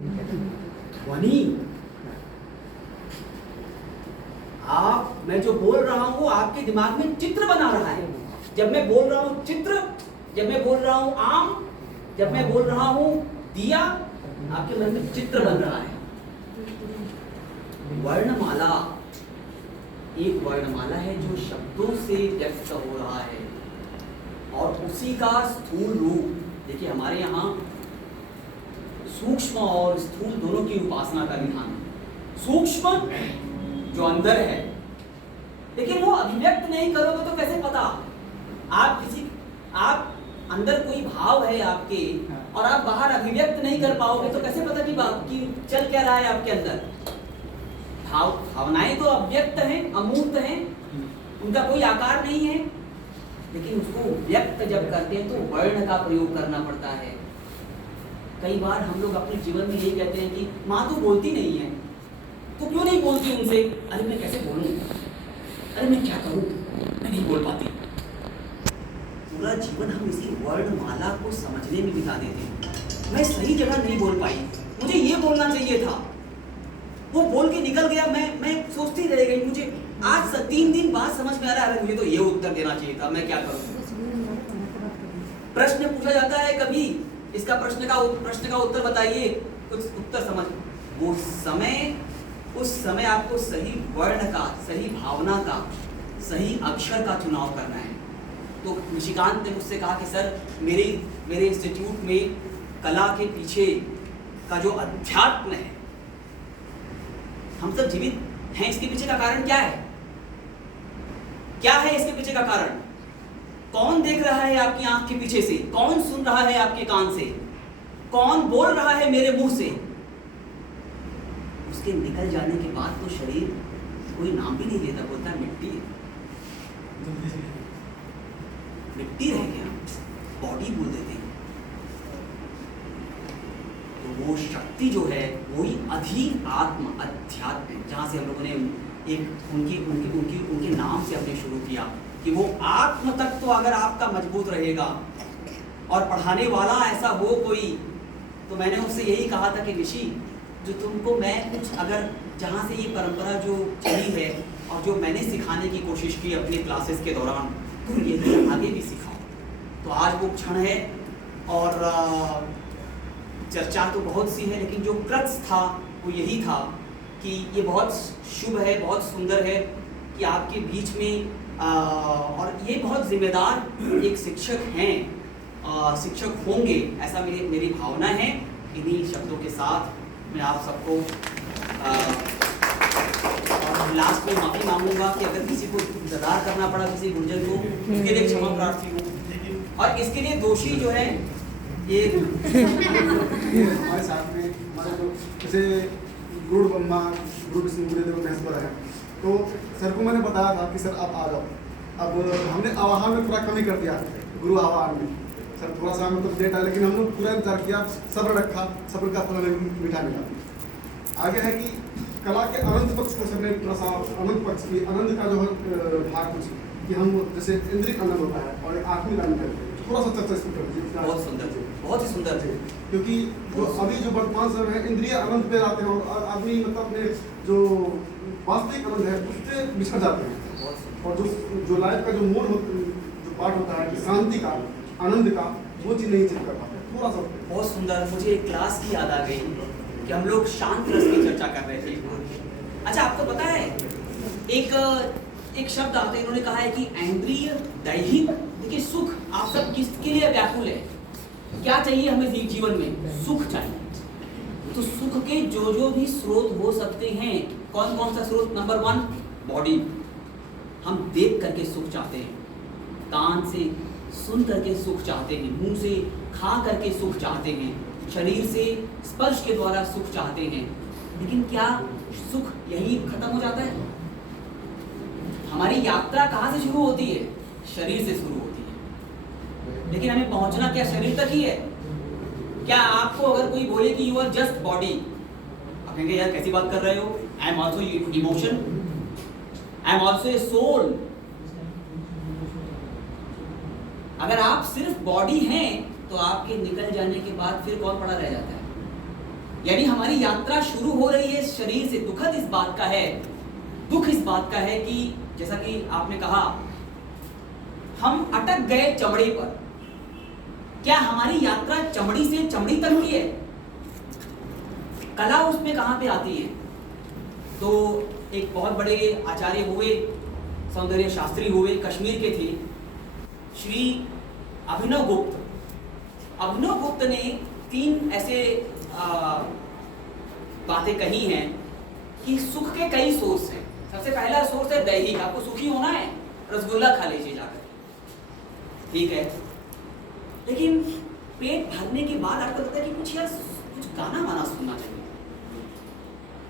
ध्वनि, आप, मैं जो बोल रहा हूँ आपके दिमाग में चित्र बना रहा है। जब मैं बोल रहा हूँ चित्र, जब मैं बोल रहा हूँ आम, जब मैं बोल रहा हूँ दिया, आपके मन में चित्र बन रहा है। वर्णमाला एक वर्णमाला है जो शब्दों से व्यक्त हो रहा है और उसी का स्थूल रूप। देखिए हमारे यहाँ सूक्ष्म और स्थूल दोनों की उपासना का विधान है। सूक्ष्म जो अंदर है, लेकिन वो अभिव्यक्त नहीं करोगे तो कैसे पता? आप अंदर कोई भाव है आपके और आप बाहर अभिव्यक्त नहीं कर पाओगे तो कैसे पता कि चल क्या रहा है आपके अंदर? भावनाएं तो अव्यक्त हैं, अमूर्त हैं, उनका कोई आकार नहीं है, लेकिन उसको व्यक्त जब करते हैं तो वर्ण का प्रयोग करना पड़ता है। कई बार हम लोग अपने जीवन में यही कहते हैं कि माँ तो बोलती नहीं है, तो क्यों नहीं बोलती उनसे? अरे मैं कैसे बोलूं, अरे मैं क्या करूं, मैं नहीं बोल पाती। पूरा जीवन हम इसी वर्णमाला को समझने में बिता देते हैं। मैं सही जगह नहीं बोल पाई, मुझे ये बोलना चाहिए था, वो बोल के निकल गया, मैं सोचती रह गई। मुझे आज 3 दिन बाद समझ में आ रहा है मुझे तो ये उत्तर देना चाहिए था, मैं क्या करूं? प्रश्न पूछा जाता है कभी, इसका प्रश्न का उत्तर बताइए, कुछ उत्तर समझ। वो उस समय आपको सही वर्ण का, सही भावना का, सही अक्षर का चुनाव करना है। तो निशिकांत ने मुझसे कहा कि सर मेरे इंस्टीट्यूट में कला के पीछे का जो अध्यात्म है, हम सब जीवित हैं, इसके पीछे का कारण क्या है? क्या है इसके पीछे का कारण? कौन देख रहा है आपकी आंख के पीछे से? कौन सुन रहा है आपके कान से? कौन बोल रहा है मेरे मुंह से? उसके निकल जाने के बाद तो शरीर कोई नाम भी नहीं देता, बोलता मिट्टी रह गया, बॉडी बोल देते हैं। तो वो शक्ति जो है वही अध्यात्म है, जहां से हम लोगों ने एक उनके नाम से हमने शुरू किया कि वो आत्म तत्व अगर आपका मजबूत रहेगा और पढ़ाने वाला ऐसा हो कोई, तो मैंने उससे यही कहा था कि ऋषि, जो तुमको मैं कुछ अगर जहाँ से ये परंपरा जो चली है और जो मैंने सिखाने की कोशिश की अपने क्लासेस के दौरान, तुम यही आगे भी सिखाओ। तो आज वो क्षण है और चर्चा तो बहुत सी है, लेकिन जो क्रक्स था वो यही था कि ये बहुत शुभ है, बहुत सुंदर है कि आपके बीच में और ये बहुत जिम्मेदार एक शिक्षक हैं, शिक्षक होंगे, ऐसा मेरी भावना है। इन्हीं शब्दों के साथ मैं आप सबको और लास्ट में माफ़ी मांगूंगा कि अगर किसी को इंतजार करना पड़ा, किसी गुंजन को, उसके लिए क्षमा प्रार्थी हूँ। और इसके लिए दोषी जो है ये हमारे साथ में हमारे जो जैसे गुरु ब्रह्मा गुरु विष्णु गुरुदेव बृहस्पति है, तो सर को मैंने बताया था कि सर आप आ जाओ। अब हमने आवाहन में थोड़ा कमी कर दिया, गुरु आवाहन में सर थोड़ा सा मतलब लेट आया, लेकिन हम लोग पूरा इंतजार किया, सब्र रखा, सब्र का फल हमें मीठा मिला। आगे है कि कला के अनंत पक्ष को सबने थोड़ा सा अनंत पक्ष की आनंद का जो है भाग कुछ कि हम जैसे इंद्रिय आनंद होता है और आत्मिक आनंद है, थोड़ा सा चर्चा इसको कर दीजिए। बहुत सुंदर, बहुत ही सुंदर है, क्योंकि जो अभी जो वर्तमान समय है इंद्रिय आनंद पे आते हैं और आदमी मतलब अपने जो वास्तविक आनंद है उससे बिछड़ जाते हैं, और जो लाइफ का जो मूल जो पार्ट होता है शांति का, आनंद का, वो चीज़ नहीं अचीव कर पाते। थोड़ा सा बहुत सुंदर। मुझे एक क्लास की याद आ गई कि हम लोग शांत रस की चर्चा कर रहे थे। अच्छा, आपको पता है एक शब्द आता है, इन्होंने कहा है कि इंद्रिय दैहिक। देखिए सुख, आप सब किसके लिए व्याकुल है? क्या चाहिए हमें जीवन में? सुख चाहिए। तो सुख के जो भी स्रोत हो सकते हैं, कौन कौन सा स्रोत? नंबर 1 बॉडी, हम देख करके सुख चाहते हैं, कान से सुन करके सुख चाहते हैं, मुंह से खा करके सुख चाहते हैं, शरीर से स्पर्श के द्वारा सुख चाहते हैं। लेकिन क्या सुख यही खत्म हो जाता है? हमारी यात्रा कहाँ से शुरू होती है? शरीर से शुरू होती है, लेकिन हमें पहुंचना क्या शरीर तक ही है? क्या आपको अगर कोई बोले कि यू आर जस्ट बॉडी, आप कहेंगे यार कैसी बात कर रहे हो? I am also emotion, I am also a soul. अगर आप सिर्फ बॉडी हैं तो आपके निकल जाने के बाद फिर कौन पड़ा रह जाता है? यानी हमारी यात्रा शुरू हो रही है शरीर से। दुख इस बात का है कि जैसा कि आपने कहा, हम अटक गए चमड़े पर। क्या हमारी यात्रा चमड़ी से चमड़ी तक की है? कला उसमें कहां पे आती है? तो एक बहुत बड़े आचार्य हुए, सौंदर्य शास्त्री हुए, कश्मीर के थे, श्री अभिनव गुप्त ने 3 ऐसे बातें कही हैं कि सुख के कई सोर्स हैं। सबसे पहला सोर्स है दैहिक। आपको सुखी होना है, रसगुल्ला खा लीजिए जाकर, ठीक है। लेकिन पेट भरने के बाद आपको लगता है कि कुछ गाना वाना सुनना चाहिए।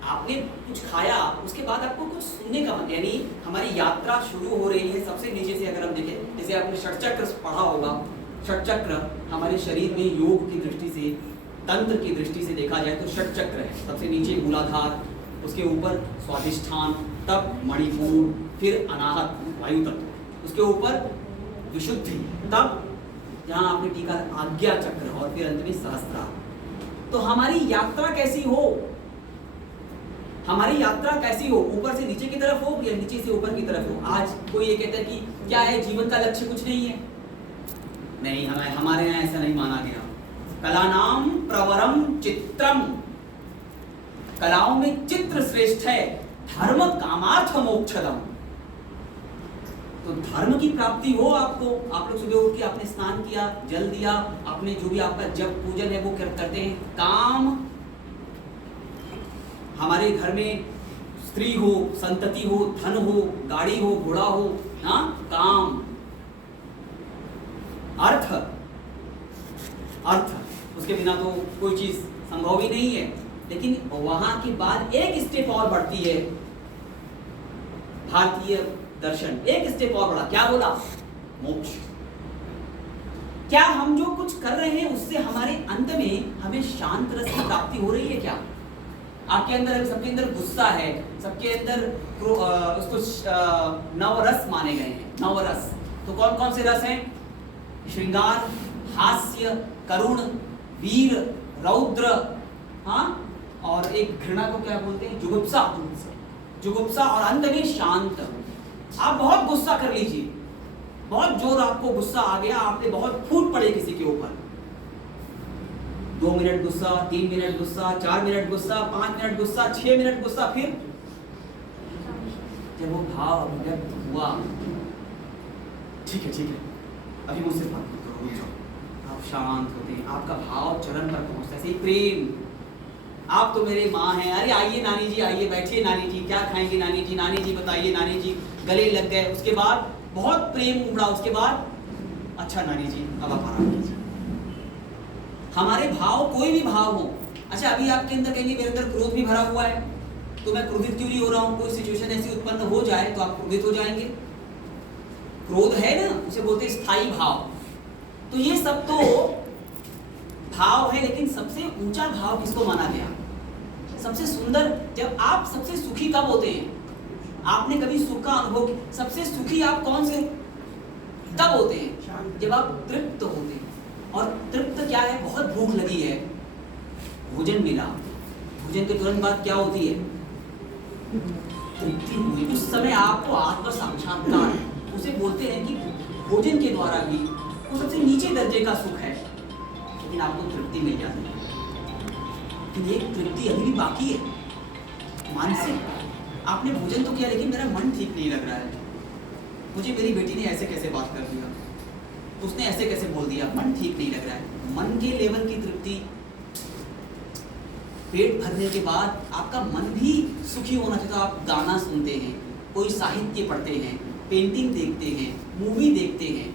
आपने कुछ खाया, उसके बाद आपको कुछ सुनने का मन, यानी हमारी यात्रा शुरू हो रही है सबसे नीचे से। अगर हम देखें, जैसे आपने षटचक्र पढ़ा होगा, षटचक्र हमारे शरीर में योग की दृष्टि से, तंत्र की दृष्टि से देखा जाए तो षटचक्र है। सबसे नीचे मूलाधार, उसके ऊपर स्वाधिष्ठान, तब मणिपुर, फिर अनाहत वायु तत्व, उसके ऊपर विशुद्धि, तब जहाँ आपने टीका आज्ञा चक्र, और फिर अंत में सहस्त्रार। तो हमारी यात्रा कैसी हो? हमारी यात्रा कैसी हो? ऊपर से नीचे की तरफ हो या नीचे से ऊपर की तरफ हो? आज कोई ये कहता है कि क्या है, जीवन का लक्ष्य कुछ नहीं है। नहीं, हमारे यहाँ ऐसा नहीं माना गया। कलानाम प्रवरम चित्रम, कलाओं में चित्र श्रेष्ठ है। धर्म कामार्थ मोक्षदम। तो धर्म की प्राप्ति हो आपको, आप लोग सुबह उठ के आपने स्नान किया, जल दिया, आपने जो भी आपका जप पूजन है वो करते हैं। काम, हमारे घर में स्त्री हो, संतति हो, धन हो, गाड़ी हो, घोड़ा हो, हाँ, काम। अर्थ, उसके बिना तो कोई चीज संभव ही नहीं है। लेकिन वहां के बाद एक स्टेप और बढ़ती है भारतीय दर्शन, एक स्टेप और बढ़ा। क्या बोला? मोक्ष। क्या हम जो कुछ कर रहे हैं उससे हमारे अंत में हमें शांत रस की प्राप्ति हो रही है? क्या आपके अंदर, सबके अंदर गुस्सा है, सबके अंदर उसको नवरस माने गए हैं। नवरस तो कौन कौन से रस हैं? श्रृंगार, हास्य, करुण, वीर, रौद्र, हाँ, और एक घृणा को क्या बोलते हैं? जुगुप्सा, और अंत में शांत। आप बहुत गुस्सा कर लीजिए, बहुत जोर आपको गुस्सा आ गया, आपने बहुत फूट पड़े किसी के ऊपर, 2 मिनट गुस्सा, 3 मिनट गुस्सा, 4 मिनट गुस्सा, 5 मिनट गुस्सा, 6 मिनट गुस्सा, फिर जब वो भाव अभिव्यक्त हुआ, ठीक है, अभी मुझसे बात मत करो, रुक जाओ, आप शांत होते हैं, आपका भाव चरण पर पहुंचता है। प्रेम, आप तो मेरे माँ हैं, अरे आइए नानी जी, आइए बैठिए नानी जी, क्या खाएंगे नानी जी, नानी जी बताइए, नानी जी, गले लग गए। उसके बाद बहुत प्रेम उमड़ा, उसके बाद अच्छा नानी जी अब आप आराम कीजिए। हमारे भाव, कोई भी भाव हो, अच्छा अभी आपके अंदर कहेंगे मेरे अंदर क्रोध भी भरा हुआ है, तो मैं क्रोधित क्यों नहीं हो रहा हूँ? कोई सिचुएशन ऐसी उत्पन्न हो जाए तो आप क्रोधित हो जाएंगे। क्रोध है ना, उसे बोलते हैं स्थायी भाव। तो ये सब तो भाव है, लेकिन सबसे ऊंचा भाव किसको माना गया? सबसे सुंदर, जब आप सबसे सुखी कब होते हैं? आपने कभी सुख का अनुभव किया? सबसे सुखी आप कौन से कब होते हैं? जब आप तृप्त होते हैं। और तृप्त क्या है? बहुत भूख लगी है, भोजन मिला, भोजन के तुरंत बाद क्या होती है? तृप्ति हुई। उस समय आपको आत्म साक्षात्कार, उसे बोलते हैं कि भोजन के द्वारा भी वो सबसे नीचे दर्जे का सुख है, लेकिन आपको तृप्ति मिल जाती है। लेकिन एक तृप्ति अभी भी बाकी है, मानसिक। आपने भोजन तो किया, लेकिन मेरा मन ठीक नहीं लग रहा है। मुझे मेरी बेटी ने ऐसे कैसे बात कर दिया, उसने ऐसे कैसे बोल दिया, मन ठीक नहीं लग रहा है। मन के लेवल की तृप्ति, पेट भरने के बाद आपका मन भी सुखी होना चाहिए। तो आप गाना सुनते हैं, कोई साहित्य पढ़ते हैं, पेंटिंग देखते हैं, मूवी देखते हैं,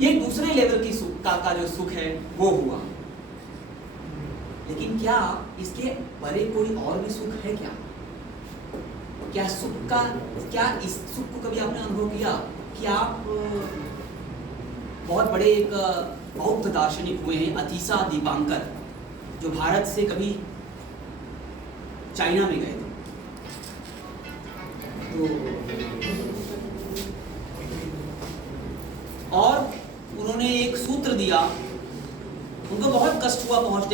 ये दूसरे लेवल की सुख का जो सुख है वो हुआ। लेकिन क्या इसके परे कोई और भी सुख है? क्या सुख का, क्या इस सुख को कभी आपने अनुभव किया कि आप, बहुत बड़े एक बौद्ध दार्शनिक हुए हैं अतीसा दीपांकर, जो भारत से कभी चाइना में गए थे, और उन्होंने एक सूत्र दिया, उनको बहुत कष्ट हुआ पहुंचने